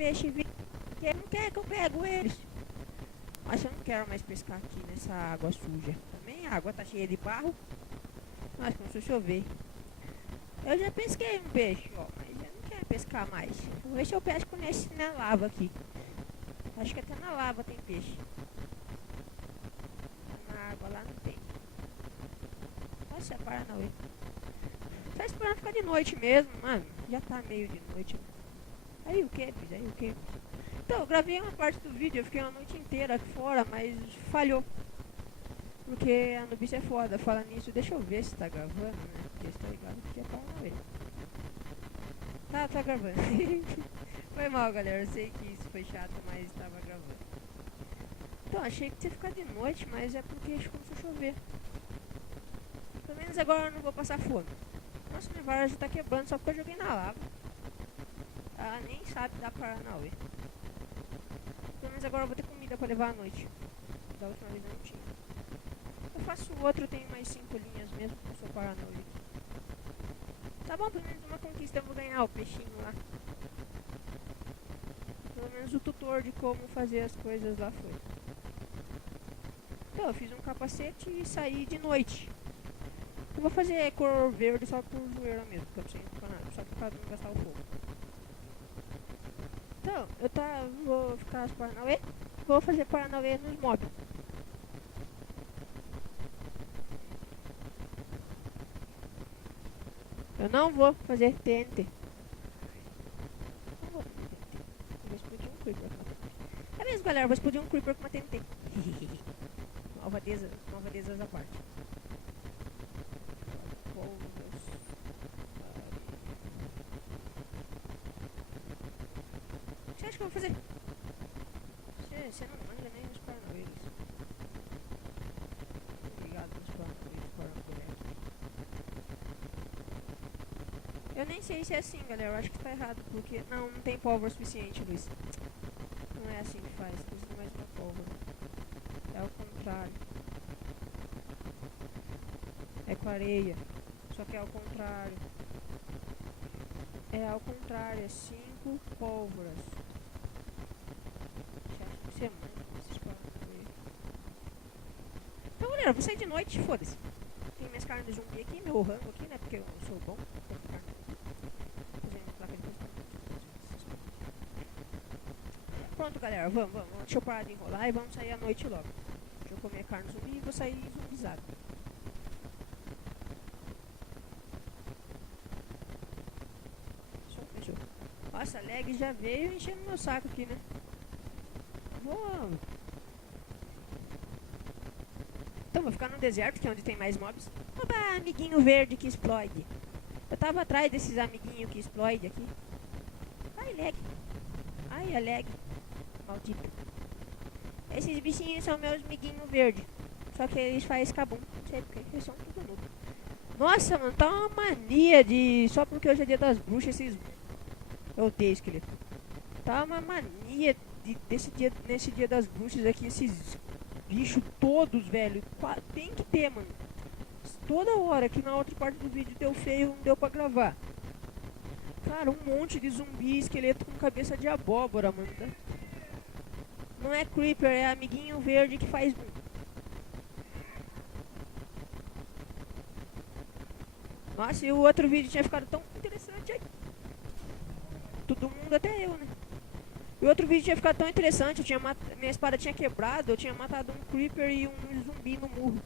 peixes virem, porque não quer que eu pego eles. Mas eu não quero mais pescar aqui nessa água suja. Também a água tá cheia de barro. Mas começou a chover. Eu já pesquei um peixe, ó, mas eu não quero pescar mais. Vou ver se eu pesco na lava aqui. Acho que até na lava tem peixe. Na água lá não tem. Nossa, para não ir. Só esperando ficar de noite mesmo, mano. Já tá meio de noite. Aí o que, bicho? Aí o que? Então, eu gravei uma parte do vídeo, eu fiquei uma noite inteira aqui fora, mas falhou. Porque a Nubis é foda. Fala nisso, deixa eu ver se tá gravando, né? Porque se tá ligado, porque é para não ver. Tá gravando. Foi mal, galera. Eu sei que isso foi chato, mas estava gravando. Então, achei que ia ficar de noite, mas é porque começou a chover. Pelo menos agora eu não vou passar fome. Nossa, minha vara já tá quebrando só porque eu joguei na lava. Ela nem sabe dar Paranauê. Pelo menos agora eu vou ter comida pra levar à noite. Da última vez eu não tinha. Eu faço outro, eu tenho mais 5 linhas mesmo, com o seu Paranauê. Tá bom, pelo menos uma conquista eu vou ganhar o peixinho lá. Pelo menos o tutor de como fazer as coisas lá foi. Então, eu fiz um capacete e saí de noite. Eu vou fazer cor verde só por zoeira mesmo, porque eu não sei ficar nada, só por causa de não gastar o fogo. Então, vou ficar as Paranauê, vou fazer Paranauê nos mobs. Eu não vou fazer TNT. Não vou fazer TNT. Eu vou explodir um creeper com uma TNT. É mesmo, galera, eu vou explodir um creeper com uma TNT. Malvadezas à parte. O que você acha que eu vou fazer? Você não manda nem nos Paranauê. Obrigado nos Paranauê. Eu nem sei se é assim, galera. Eu acho que tá errado, porque não tem pólvora suficiente, Luiz. Não é assim que faz. Precisa mais uma pólvora. É ao contrário. É com areia. Só que é ao contrário. É ao contrário. É 5 pólvoras. Você acha que você manda esses Paranauê? Então, galera, eu vou sair de noite. Foda-se. Tem minhas carnes de zumbi aqui, meu rango aqui, né? Porque eu sou bom. Pronto, galera, vamos. Deixa eu parar de enrolar e vamos sair à noite logo. Deixa eu comer carne zumbi e vou sair zumbizado. Fechou. Nossa, a lag já veio enchendo meu saco aqui, né? Então, vou ficar no deserto, que é onde tem mais mobs. Oba, amiguinho verde que explode. Eu tava atrás desses amiguinhos que explode aqui. Ai, lag. Ai, a lag. Maldito. Esses bichinhos são meus amiguinhos verdes. Só que eles fazem cabum. Não sei porque, eles são tudo noob. Nossa, mano, tá uma mania de... Só porque hoje é dia das bruxas, esses... Eu odeio esqueleto. Tá uma mania nesse dia das bruxas aqui, esses bichos todos, velho. Tem que ter, mano. Toda hora que na outra parte do vídeo deu feio, não deu pra gravar. Cara, um monte de zumbi, esqueleto com cabeça de abóbora, mano. Tá? Não é creeper, é amiguinho verde que faz... Nossa, e o outro vídeo tinha ficado tão interessante aí. Todo mundo, até eu, né? E o outro vídeo tinha ficado tão interessante, minha espada tinha quebrado, eu tinha matado um creeper e um zumbi no murro.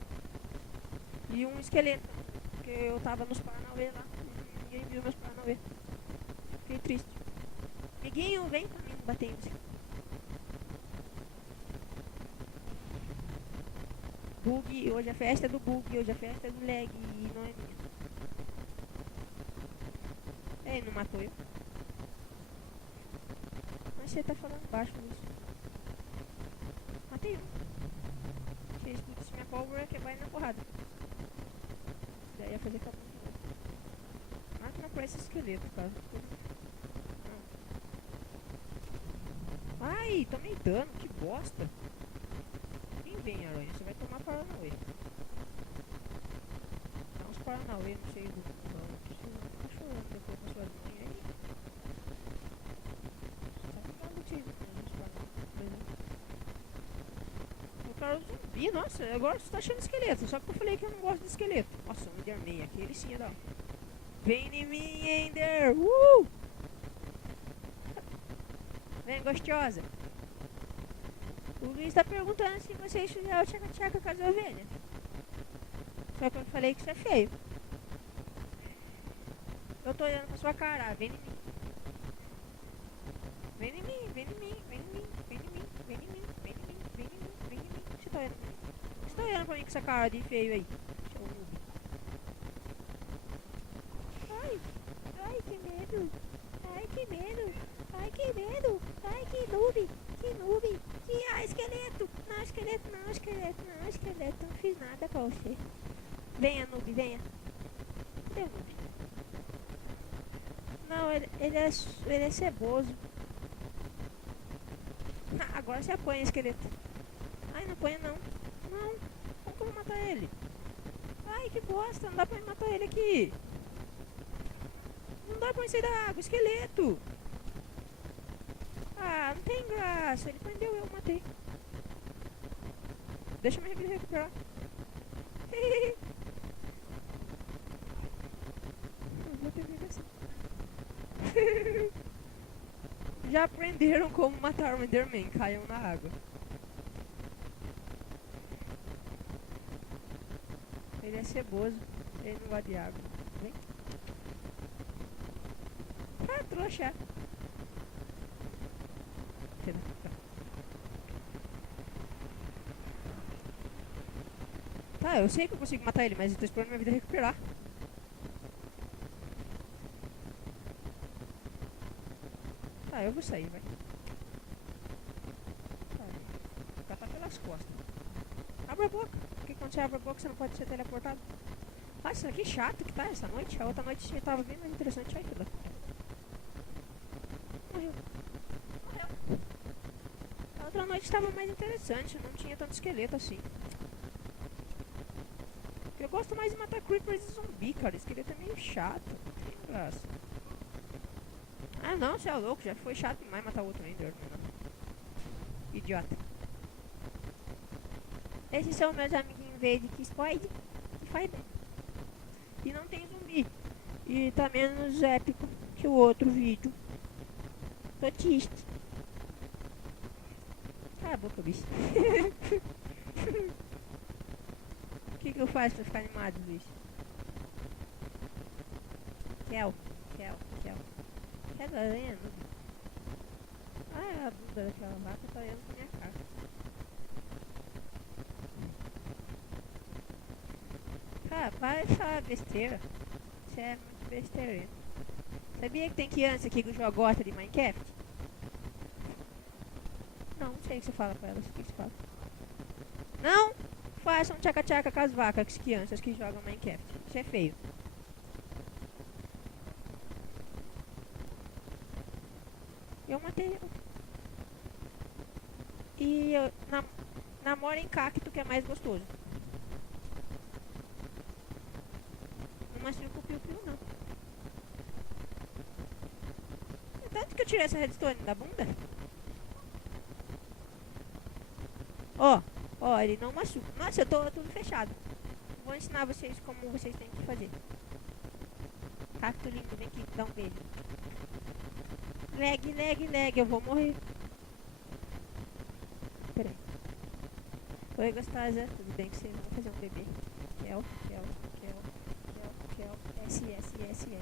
E um esqueleto, porque eu tava nos Paranauê lá, ninguém viu meus Paranauê. Fiquei triste. Amiguinho, vem pra mim bater em você. Bug, hoje a festa é do bug, hoje a festa é do lag e não é minha. Não matou eu. Mas você tá falando baixo nisso. Matei um. Se explodisse minha pólvora, que vai na porrada. Daí ia fazer cabum de novo. Máquina pra esse esqueleto, cara. Ai, tomei dano, que bosta. Quem vem, aranha? Você vai tomar Paranauê. Dá uns Paranauê no cheio do banco. Você vai ficar chorando depois com a sua mãe aí. Tá mataram o zumbi. Nossa, agora você tá achando esqueleto. Só que eu falei que eu não gosto de esqueleto. Nossa, o Enderman, aquele sim é da hora. Vem em mim, Ender! Vem, gostosa. O Luiz tá perguntando se você fizer o tchaca-tchaca com as ovelhas. Só que eu falei que isso é feio. Eu tô olhando pra sua cara, vem em mim. Vem em mim, vem em mim, vem em mim, vem em mim, vem em mim, vem em mim, vem em mim, vem em mim. Você tá olhando pra mim? Você tá olhando pra mim com essa cara de feio aí? Seu noob. Ai, ai, que medo. Ai, que medo. Ai, que medo. Ai, que noob. Que noob. Que, ai, esqueleto. Não, esqueleto, não, esqueleto, não, esqueleto. Não fiz nada pra você. Venha, noob, venha. Cadê o noob? Não, ele é ceboso. Agora você apanha, esqueleto. Ai, não apanha não. Não. Como que eu vou matar ele? Ai, que bosta. Não dá pra matar ele aqui. Não dá pra sair da água, esqueleto. Ah, não tem graça. Ele prendeu eu, matei. Deixa eu me recuperar. Eu vou ter que assim. Já aprenderam como matar o Enderman. Caiam na água. Ele é ceboso. Ele não gosta de água. Vem. Ah, trouxa. Tá, eu sei que eu consigo matar ele, mas eu tô esperando minha vida recuperar. Tá, eu vou sair, vai. Tá, vou catar pelas costas. Abre a boca. Porque quando você abre a boca, você não pode ser teleportado. Nossa, que chato que tá essa noite. A outra noite já tava bem mais interessante. Ai, que dá. Morreu. Morreu. A outra noite tava mais interessante. Não tinha tanto esqueleto assim. Eu gosto mais de matar creepers e zumbi, cara. Esqueleto é meio chato. Não tem graça. Ah, não, você é louco. Já foi chato demais matar outro Ender. Idiota. Esses são meus amiguinhos verdes que Spoid e faz bem. E não tem zumbi. E tá menos épico que o outro vídeo. Tô triste. Cala a boca, bicho. O que eu faço pra ficar animado, Luiz? Kel. Tá ganhando. Ah, a bunda daquela vaca tá olhando pra minha cara. Cara, para de falar besteira. Você é muito besteira. Sabia que tem criança aqui que gosta de Minecraft? Não sei o que você fala pra elas. O que você fala? Não façam tchaca-tchaca com as vacas, com as crianças que jogam Minecraft. Isso é feio. Eu matei. E eu namoro em cacto, que é mais gostoso. Não machuca o piu-piu, não. Tanto que eu tirei essa redstone da bunda. Ó, ele não machuca. Nossa, eu tô tudo fechado. Vou ensinar vocês como vocês têm que fazer. Cacto lindo, vem aqui, dá um beijo. Lag, eu vou morrer. Pera aí. Oi, gostosa. Tudo bem com você? Vamos fazer um bebê. Kel. S.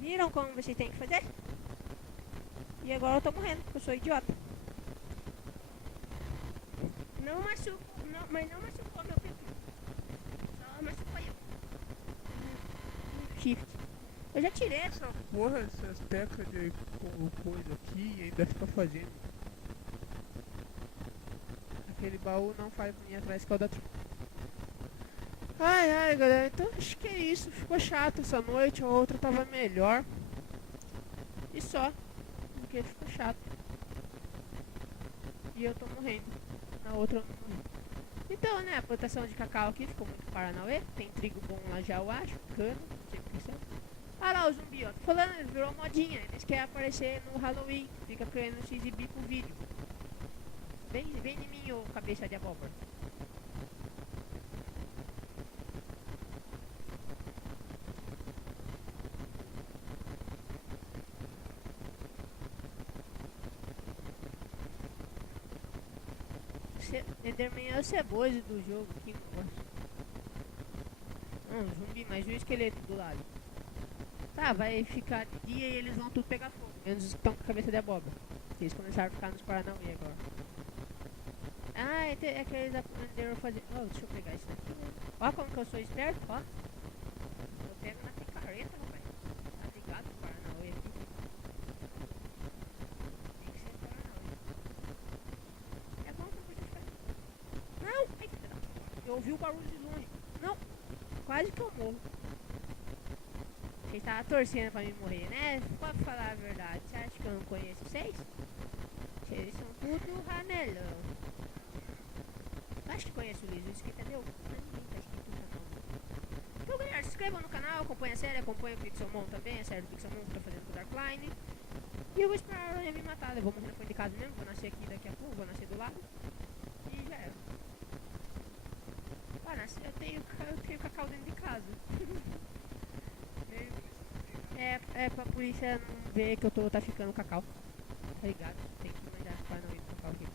Viram como vocês têm que fazer? E agora eu tô morrendo, porque eu sou idiota. Não machucou, mas não machucou meu pipi. Só machucou eu. Shift. Eu já tirei essa Porra, essas teclas de coisa aqui e ainda fica fazendo. Aquele baú não faz pra mim atrás que é o da truque. Ai, galera, então acho que é isso. Ficou chato essa noite, a outra tava melhor. E só. Porque ficou chato. E eu tô morrendo. Na outra eu não morri. Então, né, a plantação de cacau aqui ficou muito paranauê. Tem trigo bom lá já, eu acho. Cana, não sei o que é. Ah lá o zumbi, ó. Tô falando, virou modinha. Eles querem aparecer no Halloween. Fica querendo se exibir pro vídeo. Vem em mim, ô cabeça de abóbora. Enderman é o ceboso do jogo. Que gosto. Zumbi, mas e o esqueleto do lado? Tá, vai ficar de dia e eles vão tudo pegar fogo. Menos os que estão com a cabeça de abóbora. Eles começaram a ficar nos Paranauê agora. Ah, é que eles aprenderam a fazer. Oh, deixa eu pegar isso daqui. Ó como que eu sou esperto, ó. Eu pego na picareta, rapaz. Tá ligado o Paranauê aqui? Tem que ser Paranauê. É bom que eu curti ficar. Não! Ai, que pedaço. Eu ouvi o barulho de longe. Não! Quase que eu morro. Você tava torcendo pra mim morrer, né? Pode falar a verdade. Você acha que eu não conheço vocês? Vocês são tudo ranelão. Acho que conheço o Luiz, isso que entendeu? Ninguém tá escrito no canal. Então, galera, se inscrevam no canal, acompanha a série, acompanha o Pixelmon também, a série do Pixelmon que eu tô fazendo com o Darkline. E eu vou esperar a aranha me matar. Eu vou morrer na frente de casa mesmo, vou nascer aqui daqui a pouco, vou nascer do lado. E já era. Ah, nasci, eu tenho cacau dentro de casa. É pra polícia não ver que eu tá ficando cacau. Tá ligado? Tem que mandar para não ir pro cacau aqui.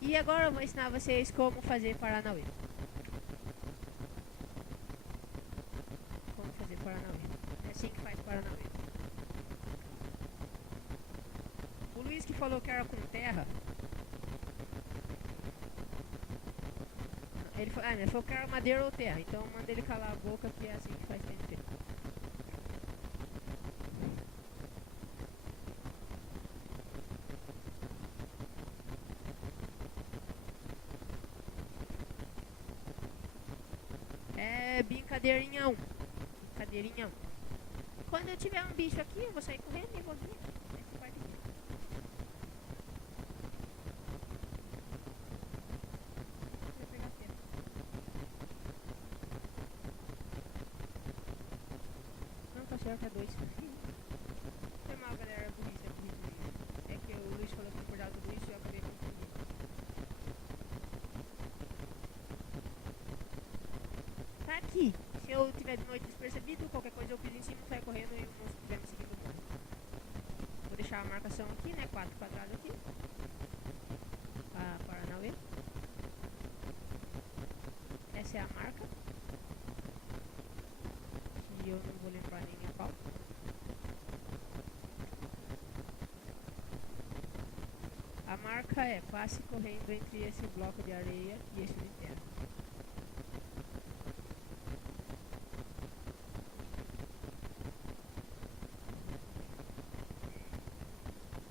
E agora eu vou ensinar vocês como fazer Paranauê. Como fazer Paranauê. É assim que faz Paranauê. O Luiz que falou que era com terra. Ele falou que era madeira ou terra. Então manda ele calar a boca que é assim que faz TNT. É brincadeirinha 1. Brincadeirinha 1. Quando eu tiver um bicho aqui, eu vou sair correndo e vou vir nessa parte aqui. Vou pegar tempo. Não, tá certo, é 2. Foi mal, galera, burrice. É que o Luiz falou que eu cuidado do Luiz e eu acabei confundindo. Tá aqui. Se eu tiver de noite despercebido, qualquer coisa eu piso em cima, saio correndo e o monstro estiver me seguindo morre. Vou deixar a marcação aqui, né? 4 quadrados aqui. Paranauê. Essa é a marca. Que eu não vou lembrar nem a qual. A marca é passe correndo entre esse bloco de areia e esse de terra.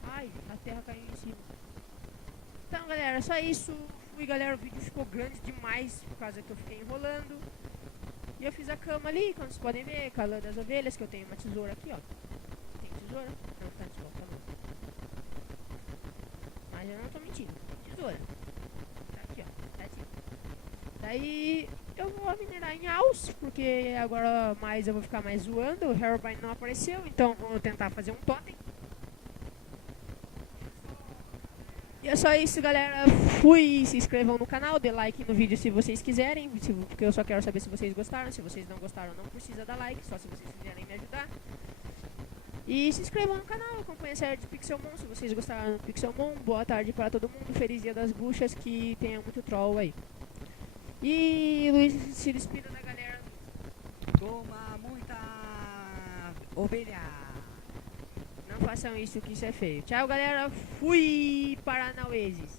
Ai, a terra caiu em cima. Então, galera, só isso. Fui, galera, o vídeo ficou grande demais por causa que eu fiquei enrolando. E eu fiz a cama ali, como vocês podem ver, com a lã das ovelhas, que eu tenho uma tesoura aqui, ó. Tem tesoura? Não, tá desculpa, tá bom. Mas eu não tô mentindo, tem tesoura. Tá aqui, ó, tá aqui. Daí eu vou minerar em alce, porque agora mais eu vou ficar mais zoando. O Herobrine não apareceu, então vou tentar fazer um totem. E é só isso, galera. Fui, se inscrevam no canal, dê like no vídeo se vocês quiserem, porque eu só quero saber se vocês gostaram. Se vocês não gostaram, não precisa dar like, só se vocês quiserem me ajudar. E se inscrevam no canal, acompanhem a série de Pixelmon, se vocês gostaram do Pixelmon. Boa tarde para todo mundo, feliz dia das bruxas, que tenha muito troll aí. E Luiz se despida da galera. Toma muita ovelha. Não façam isso que isso é feio. Tchau, galera. Fui, Paranaueses.